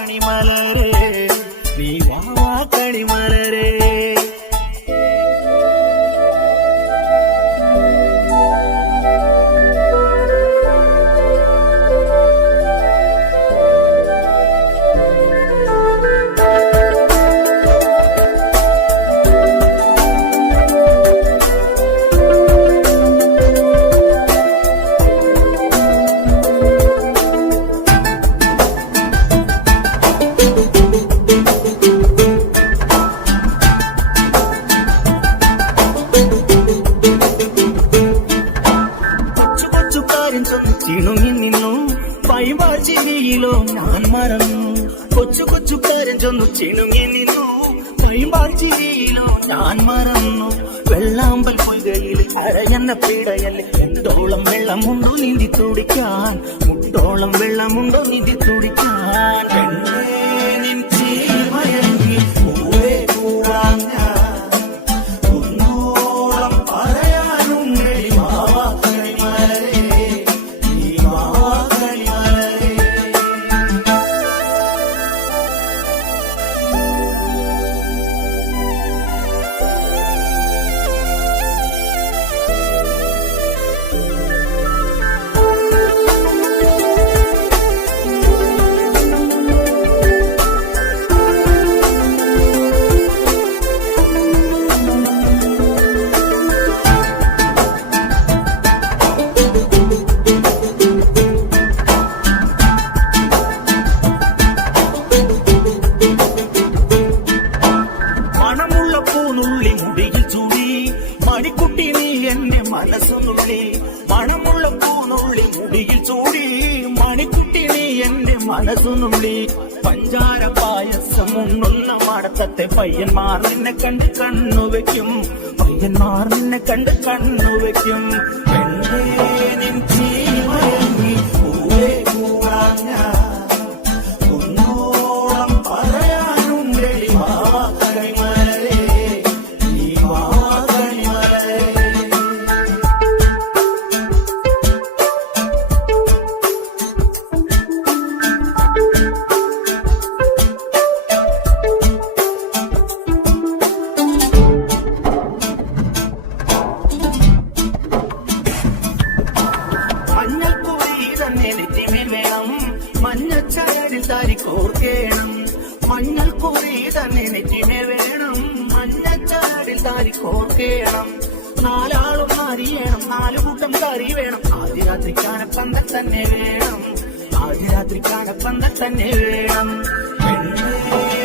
കണിമലരേ നീ വാ കണിമലരേ. ചിണുങ്ങി നിന്നു പൈമ്പാച്ചിരിയിലോ ഞാൻ മറന്നു. കൊച്ചു കൊച്ചുകാരൻ ചൊന്നു ചിണുങ്ങി നിന്നു പൈമ്പാച്ചിരിയിലോ ഞാൻ മറന്നു. വെള്ളാമ്പൽ പൊയ്കയിൽ അരയെന്ന പീടയല്ലേ മുട്ടോളം വെള്ളമുണ്ടോ നീന്തി തുടിക്കാൻ, മുട്ടോളം വെള്ളമുണ്ടോ നീന്തി തുടിക്കാൻ. നിൻ ചീമയങ്ങി പൂവേ പൂവാൻ ഞാൻ ഒന്നോളം പറയാനുണ്ട് മാവാ കണിമലരേ. മണിക്കുട്ടി നീ എന്നെ മനസ്സുനുള്ളി, മണമുള്ള പൂനുള്ളി മുടിയിൽ ചൂടി. മണിക്കുട്ടി നീ എന്റെ മനസ്സുനുള്ളി. പഞ്ചാര പായസം ഉണ്ണുന്ന മടത്തത്തെ പയ്യന്മാർ നിന്നെ കണ്ട് കണ്ണുവെക്കും, പയ്യന്മാർ നിന്നെ കണ്ട് കണ്ണുവെക്കും. പെണ്ണേ നിൻ ചീമയങ്ങി പൂവേ പൂവാൻ ഞാൻ ഒന്നോളം പറയാനുണ്ട് മാവാ കണിമലരേ. മഞ്ഞച്ചരടിൽ താരി കോർക്കേണം, മഞ്ഞൾക്കുറി തന്നെ നെറ്റിമേ വേണം. മഞ്ഞച്ചരടിൽ താരി കോർക്കേണം. നാലാളും അറിയണം, നാലുകൂട്ടം കറി വേണം. ആദ്യ രാത്രിക്കാണ് പന്തൽ തന്നെ വേണം, ആദ്യ രാത്രിക്കാണ് പന്തൽ തന്നെ വേണം. പെണ്ണേ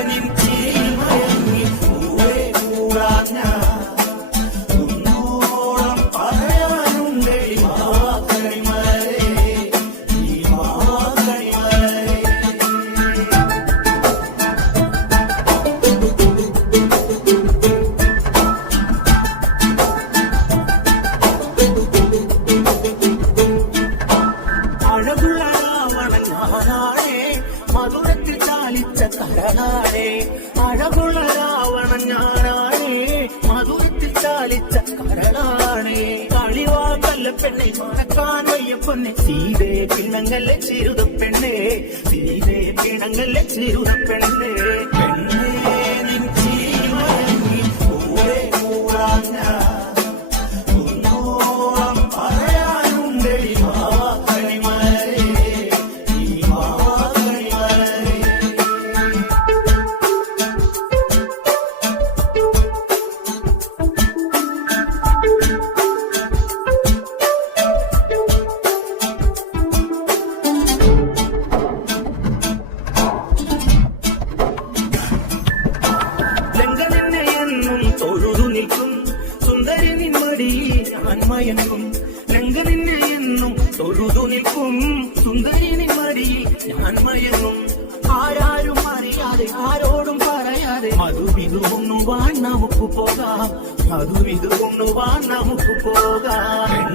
നിൻ ചീമയങ്ങി പൂവേ പൂവാൻ ഞാൻ ഒന്നോളം പറയാനുണ്ട് മാവാ കണിമലരേ. അഴകുള്ള രാവണൻ ഞാനാണേ മധുരത്തിൽ ചാലിച്ച കരളാണേ. അഴകുള്ള രാവണൻ ഞാനാണേ മധുരത്തിൽ ചാലിച്ച കരളാണേ. കളിവാക്കല്ല പെണ്ണെ മറക്കാൻ വയ്യ പൊന്നെ, സീതേ പിണങ്ങല്ലേ ചെറുത പെണ്ണേ, സീതേ പിണങ്ങല്ലേ ചെറുത പെണ്ണേ. പെണ്ണേ നിൻ ചീമയങ്ങി പൂവേ പൂവാൻ ഞാൻ ഒന്നോളം പറയാനുണ്ട് മാവാ കണിമലരേ. സുന്ദരി നിൻ മടിയിൽ ഞാൻ മയങ്ങും, രംഗ നിന്നെ എന്നും തൊഴുതു നിൽക്കും. സുന്ദരി നിൻ മടിയിൽ ഞാൻ മയങ്ങും. ആരാരും അറിയാതെ ആരോടും പറയാതെ മധുവിധു ഉണ്ണുവാൻ നമുക്ക് പോകാം, മധുവിധു ഉണ്ണുവാൻ നമുക്ക് പോകാം.